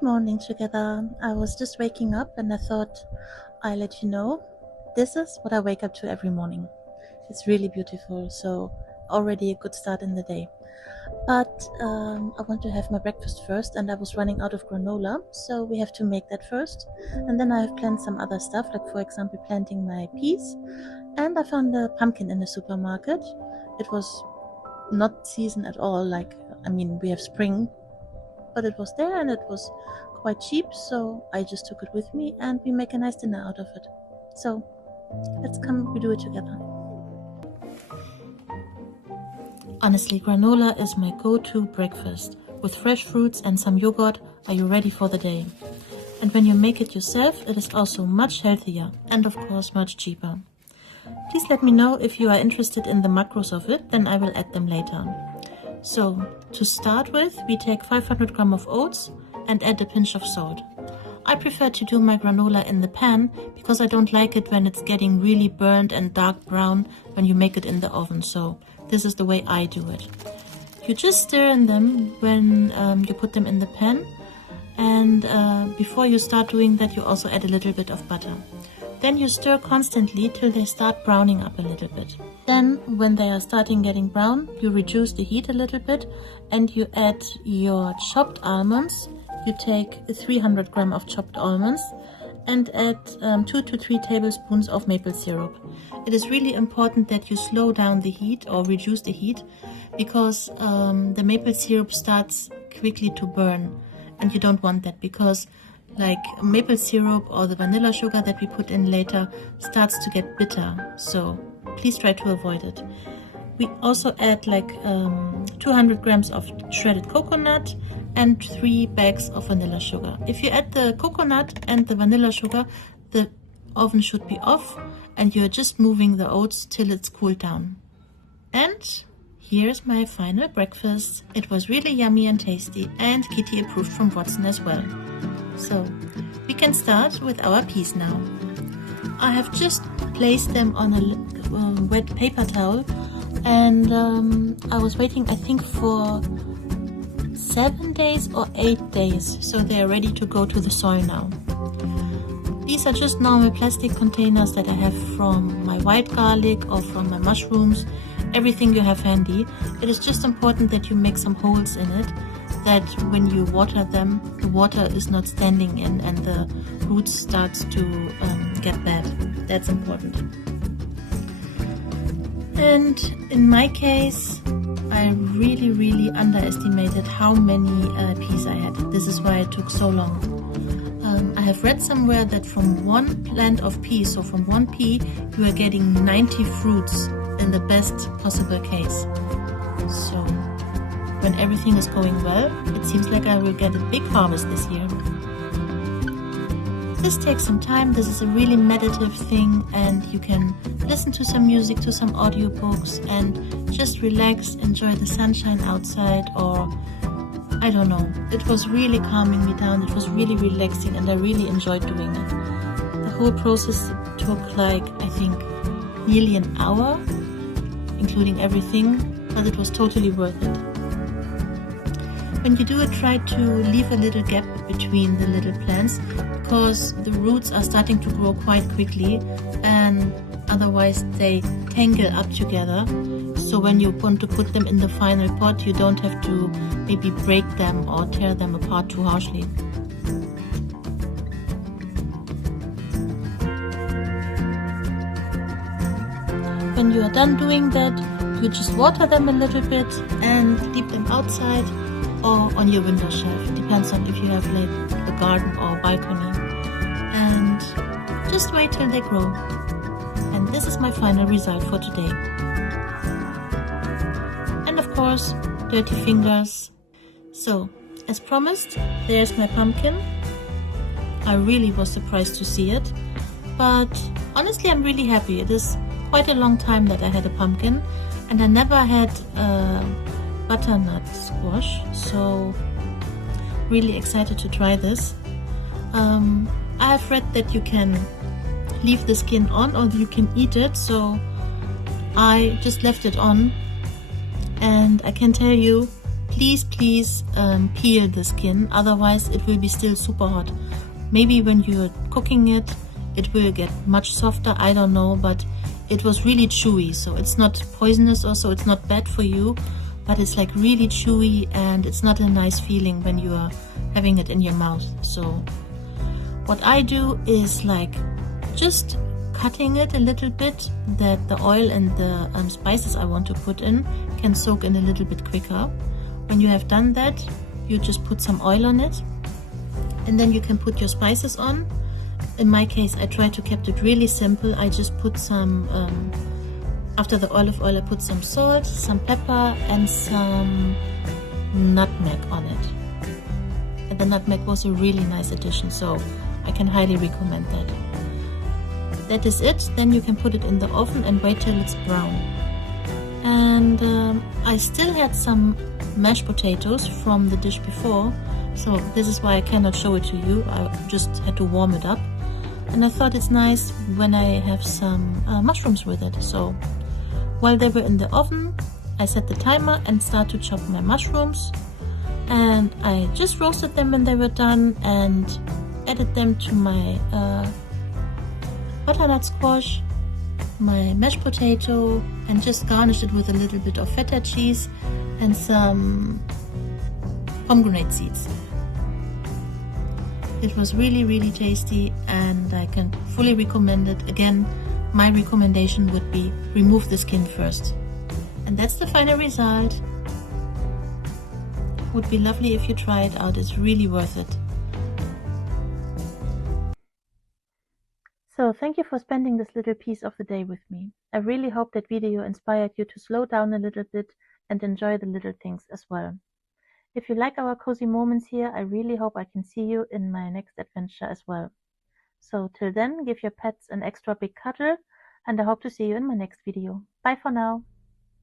Good morning together. I was just waking up and I thought I'll let you know this is what I wake up to every morning. It's really beautiful, so already a good start in the day. But I want to have my breakfast first, and I was running out of granola, so we have to make that first. And then I have planned some other stuff, like for example planting my peas. And I found a pumpkin in the supermarket. It was not season at all, we have spring, but it was there and it was quite cheap, so I just took it with me and we make a nice dinner out of it. So let's come, we do it together. Honestly, granola is my go-to breakfast. With fresh fruits and some yogurt, are you ready for the day? And when you make it yourself, it is also much healthier and of course much cheaper. Please let me know if you are interested in the macros of it, then I will add them later. So, to start with, we take 500 grams of oats and add a pinch of salt. I prefer to do my granola in the pan because I don't like it when it's getting really burnt and dark brown when you make it in the oven, so this is the way I do it. You just stir in them when you put them in the pan, and before you start doing that you also add a little bit of butter. Then you stir constantly till they start browning up a little bit. Then, when they are starting getting brown, you reduce the heat a little bit and you add your chopped almonds. You take 300 grams of chopped almonds and add 2 to 3 tablespoons of maple syrup. It is really important that you slow down the heat or reduce the heat because the maple syrup starts quickly to burn, and you don't want that because like maple syrup or the vanilla sugar that we put in later starts to get bitter, so please try to avoid it. We also add 200 grams of shredded coconut and 3 bags of vanilla sugar. If you add the coconut and the vanilla sugar, the oven should be off and you're just moving the oats till it's cooled down. And here's my final breakfast. It was really yummy and tasty, and Kitty approved from Watson as well. So, we can start with our peas now. I have just placed them on a wet paper towel, and I was waiting I think for 7 days or 8 days, so they are ready to go to the soil now. These are just normal plastic containers that I have from my white garlic or from my mushrooms, everything you have handy. It is just important that you make some holes in it, that when you water them, the water is not standing in and the roots starts to get bad. That's important. And in my case, I really underestimated how many peas I had. This is why it took so long. I have read somewhere that from one plant of peas, so from one pea, you are getting 90 fruits in the best possible case. So when everything is going well, it seems like I will get a big harvest this year. This takes some time. This is a really meditative thing, and you can listen to some music, to some audiobooks, and just relax, enjoy the sunshine outside, or I don't know. It was really calming me down. It was really relaxing, and I really enjoyed doing it. The whole process took I think nearly an hour, including everything, but it was totally worth it. When you do it, try to leave a little gap between the little plants because the roots are starting to grow quite quickly and otherwise they tangle up together. So when you want to put them in the final pot, you don't have to maybe break them or tear them apart too harshly. When you are done doing that, you just water them a little bit and leave them outside or on your window shelf. It depends on if you have a garden or balcony. And just wait till they grow. And this is my final result for today. And of course, dirty fingers. So, as promised, there's my pumpkin. I really was surprised to see it. But honestly, I'm really happy. It is quite a long time that I had a pumpkin. And I never had butternut squash, so really excited to try this. I have read that you can leave the skin on or you can eat it, so I just left it on, and I can tell you please peel the skin, otherwise it will be still super hot. Maybe when you're cooking it, it will get much softer, I don't know, but it was really chewy, so it's not poisonous or so, it's not bad for you, but it's like really chewy and it's not a nice feeling when you are having it in your mouth. So what I do is like just cutting it a little bit, that the oil and the spices I want to put in can soak in a little bit quicker. When you have done that, you just put some oil on it, and then you can put your spices on. In my case, I try to keep it really simple. I just put some, after the olive oil, I put some salt, some pepper, and some nutmeg on it. And the nutmeg was a really nice addition, so I can highly recommend that. That is it. Then you can put it in the oven and wait till it's brown. And I still had some mashed potatoes from the dish before, so this is why I cannot show it to you. I just had to warm it up, and I thought it's nice when I have some mushrooms with it. So while they were in the oven, I set the timer and start to chop my mushrooms, and I just roasted them when they were done and added them to my butternut squash, my mashed potato, and just garnished it with a little bit of feta cheese and some pomegranate seeds. It was really tasty, and I can fully recommend it. Again, my recommendation would be remove the skin first. And that's the final result. Would be lovely if you try it out. It's really worth it. So thank you for spending this little piece of the day with me. I really hope that video inspired you to slow down a little bit and enjoy the little things as well. If you like our cozy moments here, I really hope I can see you in my next adventure as well. So till then, give your pets an extra big cuddle, and I hope to see you in my next video. Bye for now.